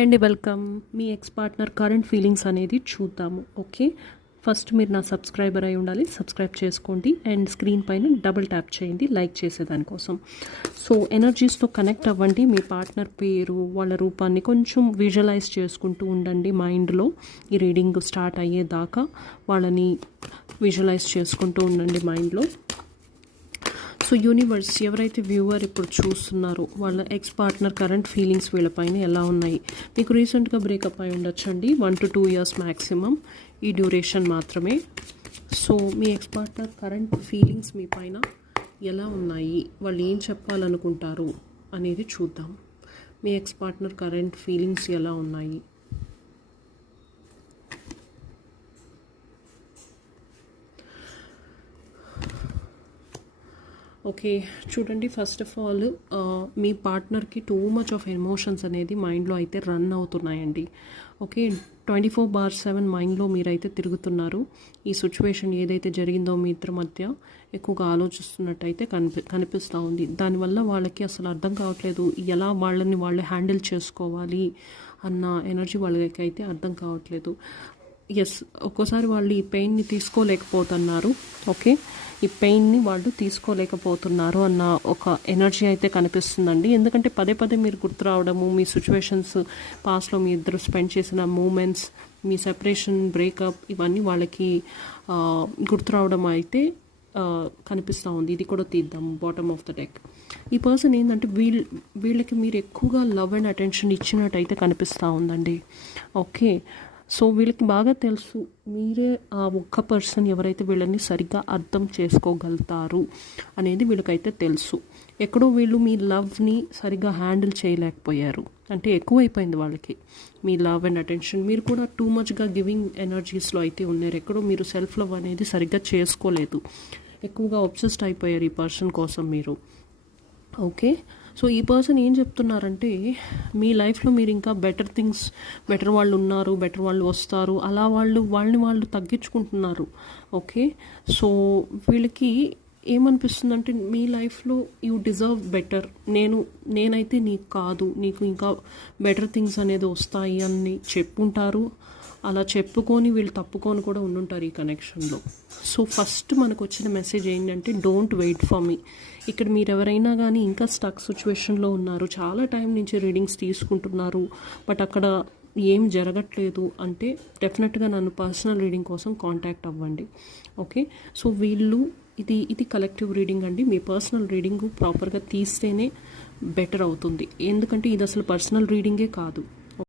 And welcome. Me ex partner current feelings అనేది చూద్దాము. Okay, first మీరు నా సబ్స్క్రైబర్ అయి ఉండాలి, సబ్స్క్రైబ్ చేసుకోండి అండ్ స్క్రీన్ పైన డబుల్ ట్యాప్ చేయండి లైక్ చేసేదానికోసం. సో ఎనర్జీస్తో కనెక్ట్ అవ్వండి. మీ పార్ట్నర్ పేరు, వాళ్ళ రూపాన్ని కొంచెం విజువలైజ్ చేసుకుంటూ ఉండండి మైండ్లో. ఈ రీడింగ్ స్టార్ట్ అయ్యేదాకా వాళ్ళని విజువలైజ్ చేసుకుంటూ ఉండండి మైండ్లో. సో యూనివర్స్, ఎవరైతే వ్యూవర్ ఇప్పుడు చూస్తున్నారో వాళ్ళ ఎక్స్ పార్ట్నర్ కరెంట్ ఫీలింగ్స్ వీళ్ళపైన ఎలా ఉన్నాయి? మీకు రీసెంట్గా బ్రేకప్ అయి ఉండొచ్చండి. 1 to 2 years మ్యాక్సిమం ఈ డ్యూరేషన్ మాత్రమే. సో మీ ఎక్స్ పార్ట్నర్ కరెంట్ ఫీలింగ్స్ మీ పైన ఎలా ఉన్నాయి, వాళ్ళు ఏం చెప్పాలనుకుంటారు అనేది చూద్దాం. మీ ఎక్స్ పార్ట్నర్ కరెంట్ ఫీలింగ్స్ ఎలా ఉన్నాయి? ఓకే, చూడండి. ఫస్ట్ ఆఫ్ ఆల్ మీ పార్ట్నర్కి టూ మచ్ ఆఫ్ ఎమోషన్స్ అనేది మైండ్లో అయితే రన్ అవుతున్నాయండి. ఓకే, 24/7 మైండ్లో మీరైతే తిరుగుతున్నారు. ఈ సిచ్యువేషన్ ఏదైతే జరిగిందో మీ ఇద్దరి మధ్య ఎక్కువగా ఆలోచిస్తున్నట్టయితే కనిపిస్తూ ఉంది. దానివల్ల వాళ్ళకి అసలు అర్థం కావట్లేదు ఎలా వాళ్ళని వాళ్ళు హ్యాండిల్ చేసుకోవాలి అన్న ఎనర్జీ వాళ్ళకి అయితే అర్థం కావట్లేదు. ఎస్, ఒక్కోసారి వాళ్ళు ఈ పెయిన్ని తీసుకోలేకపోతున్నారు. ఓకే, ఈ పెయిన్ని వాళ్ళు తీసుకోలేకపోతున్నారు అన్న ఒక ఎనర్జీ అయితే కనిపిస్తుందండి. ఎందుకంటే పదే పదే మీరు గుర్తు రావడము, మీ సిచ్యువేషన్స్, పాస్ట్లో మీ ఇద్దరు స్పెండ్ చేసిన మూమెంట్స్, మీ సెపరేషన్, బ్రేకప్, ఇవన్నీ వాళ్ళకి గుర్తు రావడం అయితే కనిపిస్తూ ఉంది. ఇది కూడా తీద్దాం, బాటమ్ ఆఫ్ ద డెక్. ఈ పర్సన్ ఏంటంటే వీళ్ళకి మీరు ఎక్కువగా లవ్ అండ్ అటెన్షన్ ఇచ్చినట్టయితే కనిపిస్తూ ఉందండి. ఓకే, సో వీళ్ళకి బాగా తెలుసు మీరే ఆ ఒక్క పర్సన్ ఎవరైతే వీళ్ళని సరిగ్గా అర్థం చేసుకోగలుగుతారు అనేది వీళ్ళకైతే తెలుసు. ఎక్కడో వీళ్ళు మీ లవ్ని సరిగ్గా హ్యాండిల్ చేయలేకపోయారు, అంటే ఎక్కువైపోయింది వాళ్ళకి మీ లవ్ అండ్ అటెన్షన్. మీరు కూడా టూ మచ్గా గివింగ్ ఎనర్జీస్లో అయితే ఉన్నారు. ఎక్కడో మీరు సెల్ఫ్ లవ్ అనేది సరిగ్గా చేసుకోలేదు, ఎక్కువగా ఒబ్సెస్డ్ అయిపోయారు ఈ పర్సన్ కోసం మీరు. ఓకే, సో ఈ పర్సన్ ఏం చెప్తున్నారంటే మీ లైఫ్లో మీరు ఇంకా బెటర్ వాళ్ళు ఉన్నారు, బెటర్ వాళ్ళు వస్తారు, అలా వాళ్ళని తగ్గించుకుంటున్నారు. ఓకే, సో వీళ్ళకి ఏమనిపిస్తుందంటే మీ లైఫ్లో యూ డిజర్వ్ బెటర్, నేనైతే నీకు కాదు, నీకు ఇంకా బెటర్ థింగ్స్ అనేది వస్తాయి అని చెప్పుంటారు. అలా చెప్పుకొని వీళ్ళు తప్పుకొని కూడా ఉండుంటారు ఈ కనెక్షన్లో. సో ఫస్ట్ మనకు వచ్చిన మెసేజ్ ఏంటంటే డోంట్ వెయిట్ ఫర్ మీ. ఇక్కడ మీరు ఎవరైనా కానీ ఇంకా స్టక్ సిచ్యువేషన్లో ఉన్నారు, చాలా టైం నుంచి రీడింగ్స్ తీసుకుంటున్నారు, బట్ అక్కడ ఏం జరగట్లేదు అంటే డెఫినెట్గా నన్ను పర్సనల్ రీడింగ్ కోసం కాంటాక్ట్ అవ్వండి. ఓకే, సో ఇది కలెక్టివ్ రీడింగ్ అండి. మీ పర్సనల్ రీడింగ్ ప్రాపర్గా తీస్తేనే బెటర్ అవుతుంది. ఎందుకంటే ఇది అసలు పర్సనల్ రీడింగే కాదు,